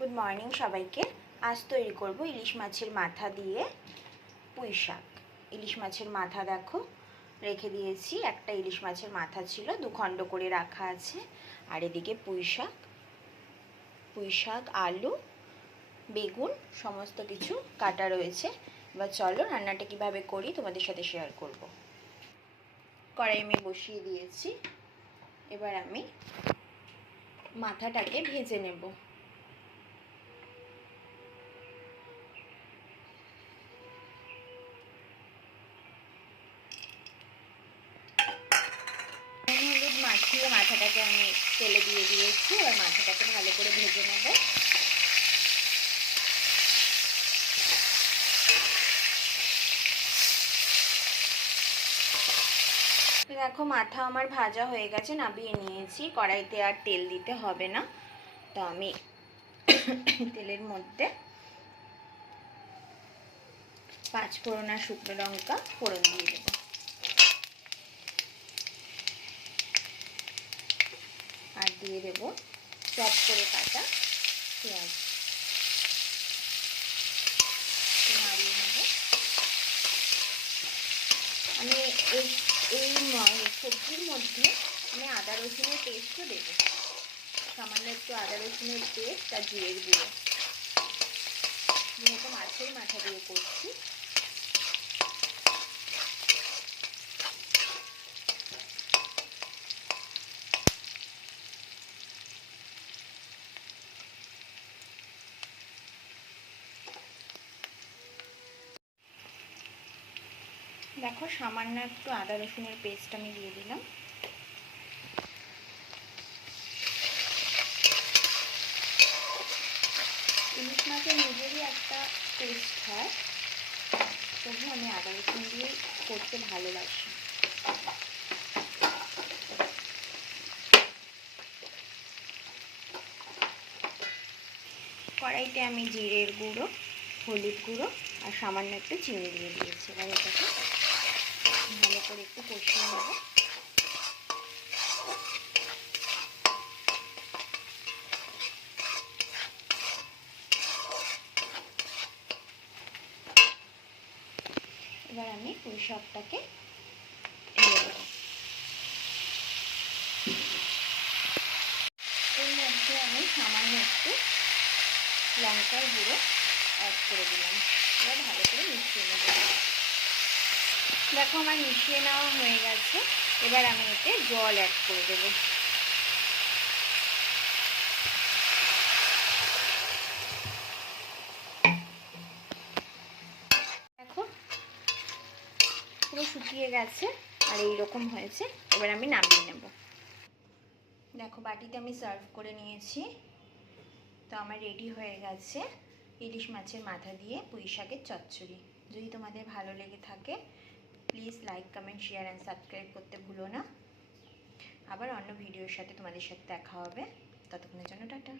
Good morning সবাইকে। আজ তৈরি করব ইলিশ মাছের মাথা দিয়ে পুঁই শাক। ইলিশ মাছের মাথা দেখো রেখে দিয়েছি, একটা ইলিশ মাছের মাথা ছিল, দুখণ্ড করে রাখা আছে। আর এদিকে পুঁই শাক আলু বেগুন সমস্ত কিছু কাটা রয়েছে। এবার চলো রান্নাটা কিভাবে করি তোমাদের সাথে শেয়ার করব। কড়াই আমি বসিয়ে দিয়েছি, এবার আমি মাথাটাকে ভেজে নেব। হলুদ মাখিয়ে মাথাটাকে আমি তেলে দিয়ে দিয়েছি, এবার মাথাটাকে ভালো করে ভেজে নেব। দেখো মাথা আমার ভাজা হয়ে গেছে, নামিয়ে নিয়েছি। কড়াইতে আর তেল দিতে হবে না, তো আমি তেলের মধ্যে 5 ফোড়ন আর শুকনো লঙ্কা ফোড়ন দিয়ে দেব। আর দিয়ে দেব চপ করে কাটা পেঁয়াজ। নাড়িয়ে নেব। আমি এই সবজির মধ্যে আমি আদা রসুনের পেস্টও দেব, সামান্য একটু আদা রসুনের পেস্ট আর জিরের গুঁড়ো, যেহেতু মাছের মাথা দিয়ে করছি। দেখো সামান্য একটু আদা রসুনের পেস্ট আমি দিয়ে দিলাম। ইলিশ মাছের নিজেরই একটা টেস্ট হয়, তবু আমি আদা রসুন দিয়ে করতে ভালোবাসি। কড়াইতে আমি জিরের গুঁড়ো, হলুদ গুঁড়ো আর সামান্য একটু চিনি দিয়ে দিয়েছি। এবার এটাকে ভালো করে একটু কষিয়ে নেব। এবার আমি পুঁই শাকটাকে ঢেলে দেব। এর মধ্যে আমি সামান্য একটু লঙ্কার গুঁড়ো অ্যাড করে দিলাম। এবার ভালো করে মিশিয়ে নেব। দেখো আমার মিশিয়ে নেওয়া হয়ে গেছে, এবার আমি এতে জল অ্যাড করে দেব। দেখো পুরো শুকিয়ে গেছে আর এইরকম হয়েছে। এবার আমি নামিয়ে নেব। দেখো বাটিতে আমি সার্ভ করে নিয়েছি, তো আমার রেডি হয়ে গেছে ইলিশ মাছের মাথা দিয়ে পুঁই শাকের চচ্চড়ি। যদি তোমাদের ভালো লেগে থাকে please like comment share and subscribe করতে ভুলো না। আবার অন্য ভিডিওর সাথে তোমাদের সাথে দেখা হবে, ততক্ষণের জন্য টাটা।